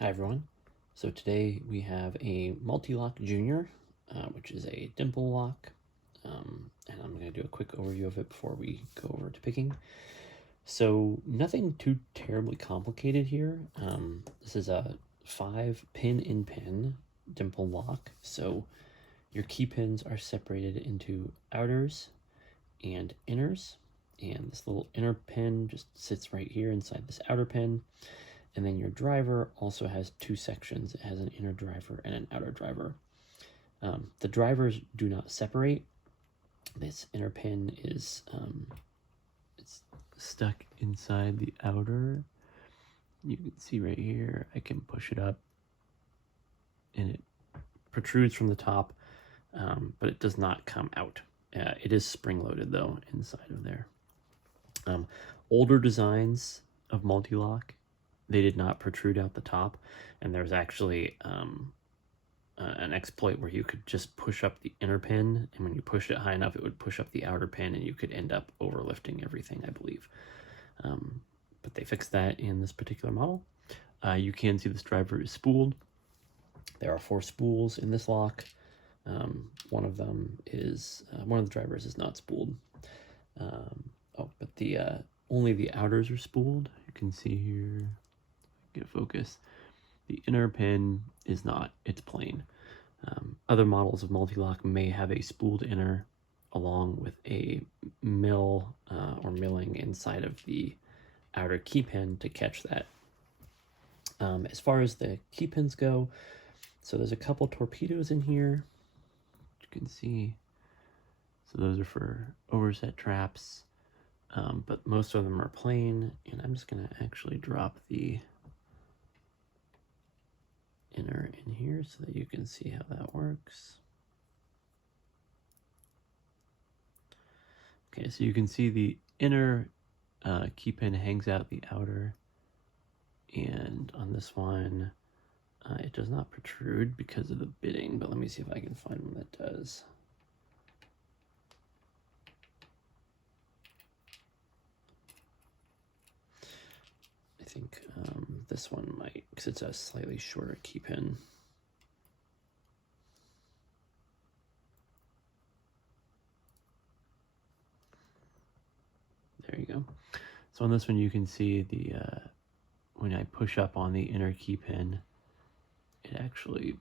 Hi everyone. So today we have a Mul-t-lock Junior, which is a dimple lock, and I'm going to do a quick overview of it before we go over to picking. So nothing too terribly complicated here. This is a 5-pin in pin dimple lock. So your key pins are separated into outers and inners, and this little inner pin just sits right here inside this outer pin. And then your driver also has two sections. It has an inner driver and an outer driver. The drivers do not separate. This inner pin is it's stuck inside the outer. You can see right here, I can push it up and it protrudes from the top, but it does not come out. It is spring-loaded though inside of there. Older designs of Mul-t-lock, they did not protrude out the top, and there's actually an exploit where you could just push up the inner pin, and when you pushed it high enough it would push up the outer pin and you could end up overlifting everything, I believe. But they fixed that in this particular model. You can see this driver is spooled. There are 4 spools in this lock. One of them is one of the drivers is not spooled. But the only the outers are spooled. You can see here, get focus. The inner pin is not, it's plain. Other models of Mul-t-lock may have a spooled inner along with a mill or milling inside of the outer key pin to catch that. As far as the key pins go, so there's a couple torpedoes in here, you can see. So those are for overset traps, but most of them are plain, and I'm just gonna actually drop the inner in here so that you can see how that works. Okay, so you can see the inner key pin hangs out the outer, and on this one it does not protrude because of the bitting, but let me see if I can find one that does. I think this one might, because it's a slightly shorter key pin. There you go. So on this one you can see the when I push up on the inner key pin, it actually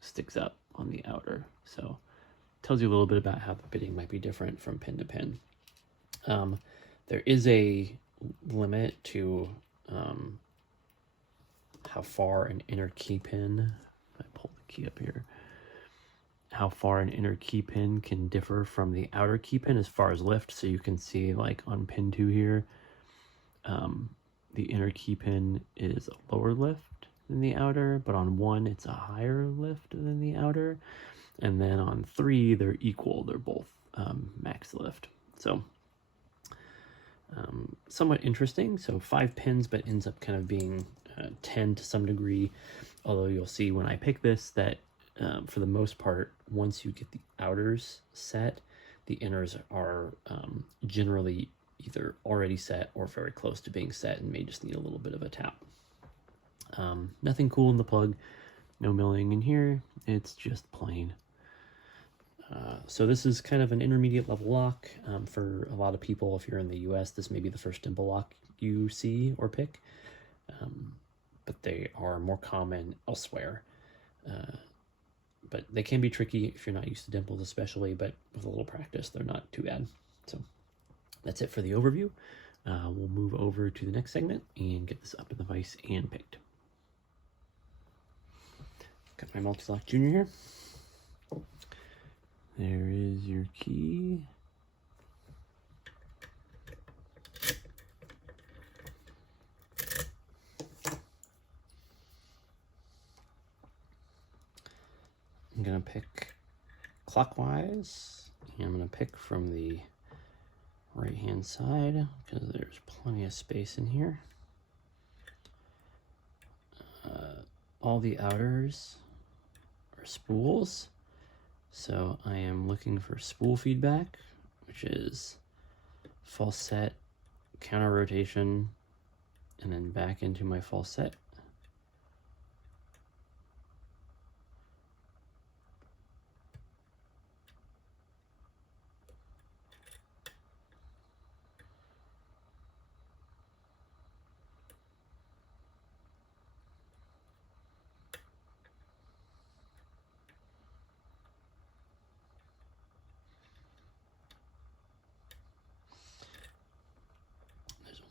sticks up on the outer. So it tells you a little bit about how the bitting might be different from pin to pin. There is a limit to how far an inner key pin, if I pull the key up here, how far an inner key pin can differ from the outer key pin as far as lift. So you can see, like on pin 2 here, the inner key pin is a lower lift than the outer, but on 1 it's a higher lift than the outer, and then on 3 they're equal. They're both max lift. So somewhat interesting. So 5 pins, but ends up kind of being 10 to some degree, although you'll see when I pick this that for the most part, once you get the outers set, the inners are generally either already set or very close to being set and may just need a little bit of a tap. Nothing cool in the plug, no milling in here, it's just plain. So this is kind of an intermediate level lock. For a lot of people, if you're in the US, this may be the first dimple lock you see or pick, but they are more common elsewhere. But they can be tricky if you're not used to dimples especially, but with a little practice, they're not too bad. So that's it for the overview. We'll move over to the next segment and get this up in the vise and picked. Got my Mul-t-lock Junior here. There is your key. I'm gonna pick clockwise, and I'm gonna pick from the right hand side because there's plenty of space in here. All the outers are spools, so I am looking for spool feedback, which is false set, counter rotation, and then back into my false set.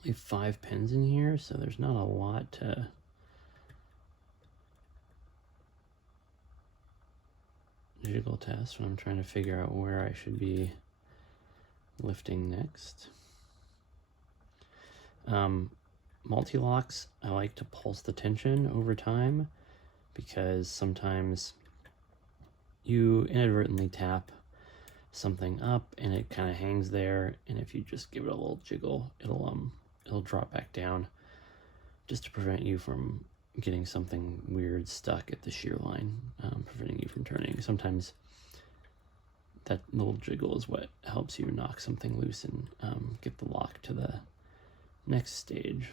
only 5 pins in here, so there's not a lot to jiggle test when I'm trying to figure out where I should be lifting next. Mul-t-locks, I like to pulse the tension over time because sometimes you inadvertently tap something up and it kind of hangs there, and if you just give it a little jiggle, it'll drop back down, just to prevent you from getting something weird stuck at the shear line, preventing you from turning. Sometimes that little jiggle is what helps you knock something loose and get the lock to the next stage.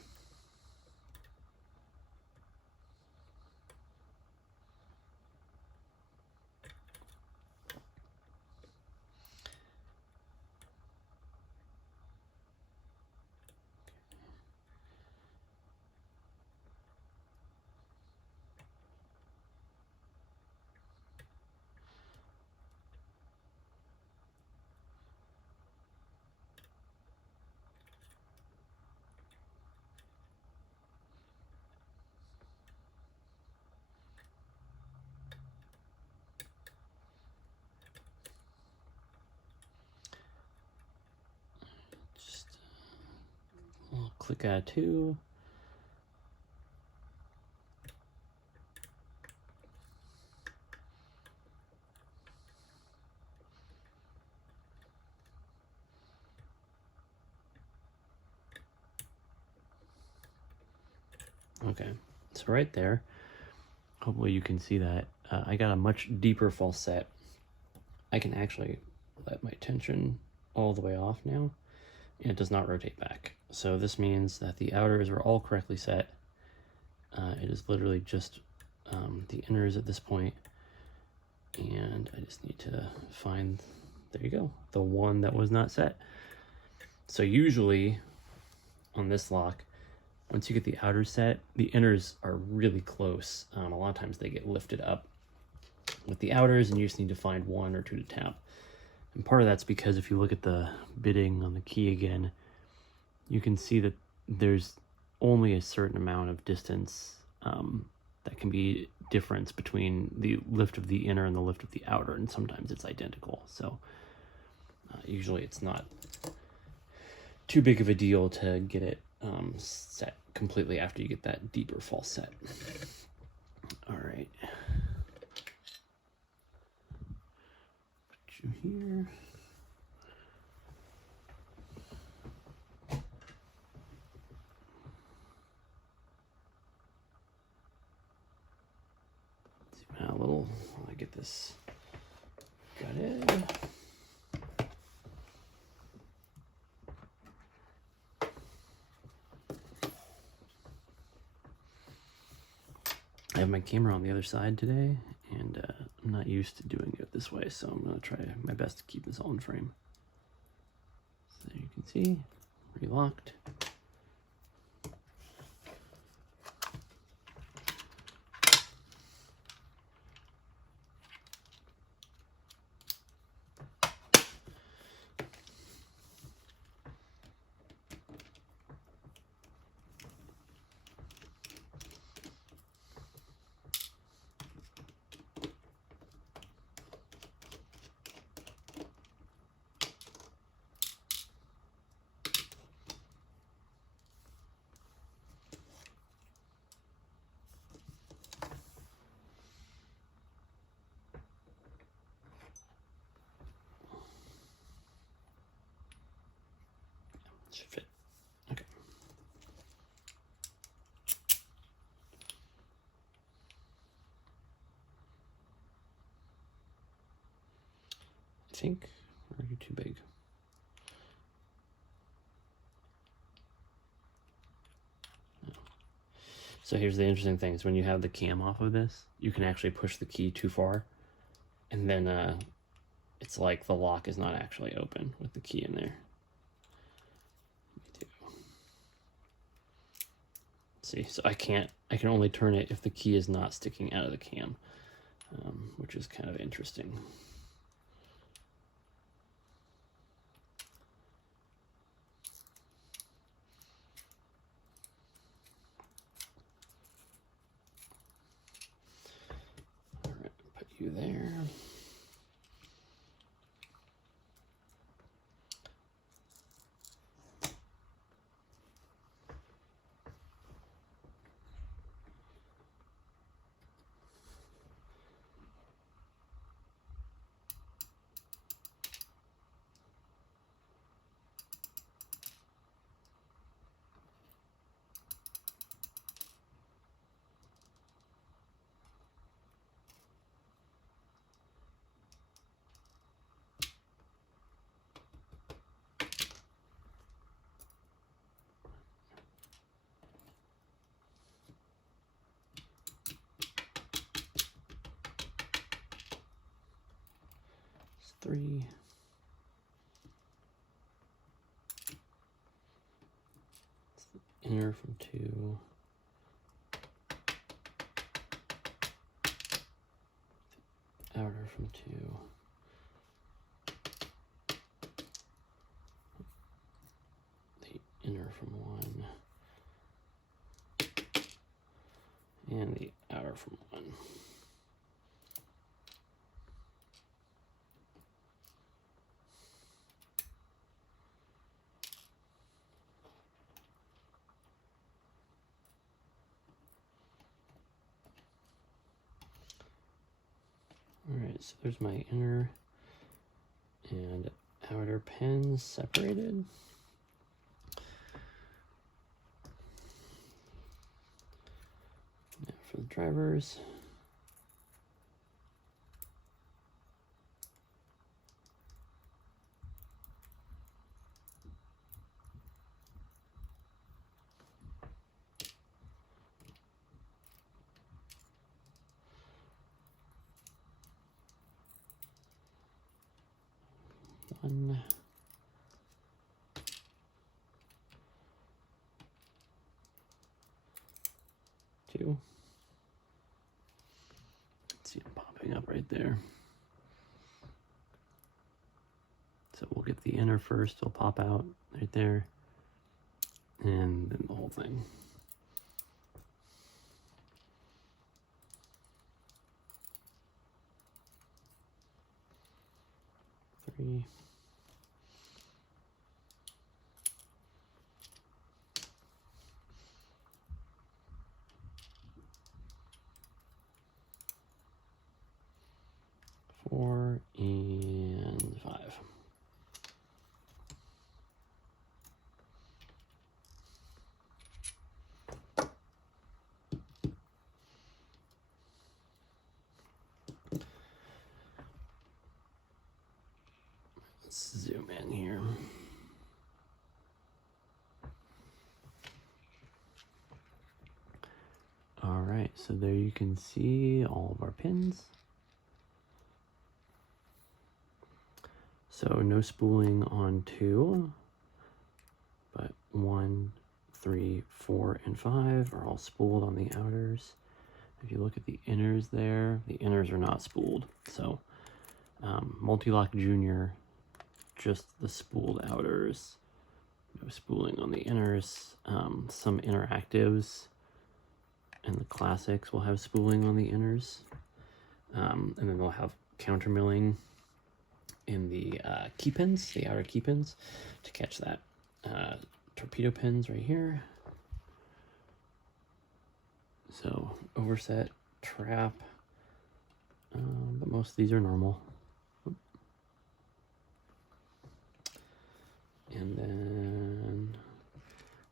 I'll click out 2. Okay, so right there, hopefully you can see that I got a much deeper false set. I can actually let my tension all the way off now, and it does not rotate back. So this means that the outers are all correctly set. It is literally just the inners at this point, and I just need to find, there you go, the one that was not set. So usually on this lock, once you get the outer set, the inners are really close. A lot of times they get lifted up with the outers, and you just need to find 1 or 2 to tap. And part of that's because if you look at the bitting on the key again, you can see that there's only a certain amount of distance that can be difference between the lift of the inner and the lift of the outer, and sometimes it's identical. So usually it's not too big of a deal to get it set completely after you get that deeper false set. All right. Put you here. Zoom out a little while I get this gutted. I have my camera on the other side today, and I'm not used to doing it this way, so I'm going to try my best to keep this all in frame. So you can see, relocked. Should fit. Okay. I think, or are you too big? No. So here's the interesting thing, is when you have the cam off of this, you can actually push the key too far, and then it's like the lock is not actually open with the key in there. See, so I can only turn it if the key is not sticking out of the cam, which is kind of interesting. you there. It's 3. It's the inner from 2. Outer from 2. The inner from 1. And the outer from 1. Alright, so there's my inner and outer pins separated. Now for the drivers. One, 2. See it popping up right there. So we'll get the inner first, it'll pop out right there, and then the whole thing. Three. 4 and 5. Let's zoom in here. All right, so there you can see all of our pins. So no spooling on 2, but 1, 3, 4, and 5 are all spooled on the outers. If you look at the inners there, the inners are not spooled. So Mul-t-lock Junior, just the spooled outers, no spooling on the inners. Some interactives and the classics will have spooling on the inners, and then they'll have counter milling in the key pins, the outer key pins, to catch that. Torpedo pins right here. So overset, trap, but most of these are normal. And then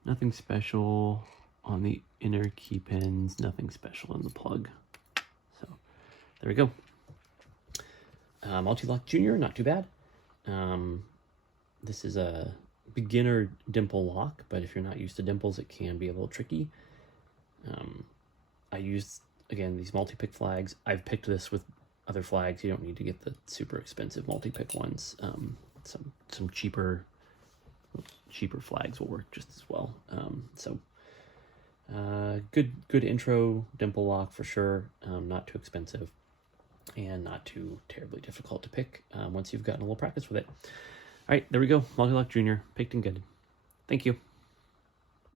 nothing special on the inner key pins, nothing special in the plug. So there we go. Mul-t-lock Junior, not too bad. This is a beginner dimple lock, but if you're not used to dimples, it can be a little tricky. I used, again, these multi-pick flags. I've picked this with other flags. You don't need to get the super expensive multi-pick ones. Some cheaper flags will work just as well. Good intro dimple lock for sure. Not too expensive and not too terribly difficult to pick once you've gotten a little practice with it. All right, there we go. Mul-t-lock Junior, picked and good. Thank you.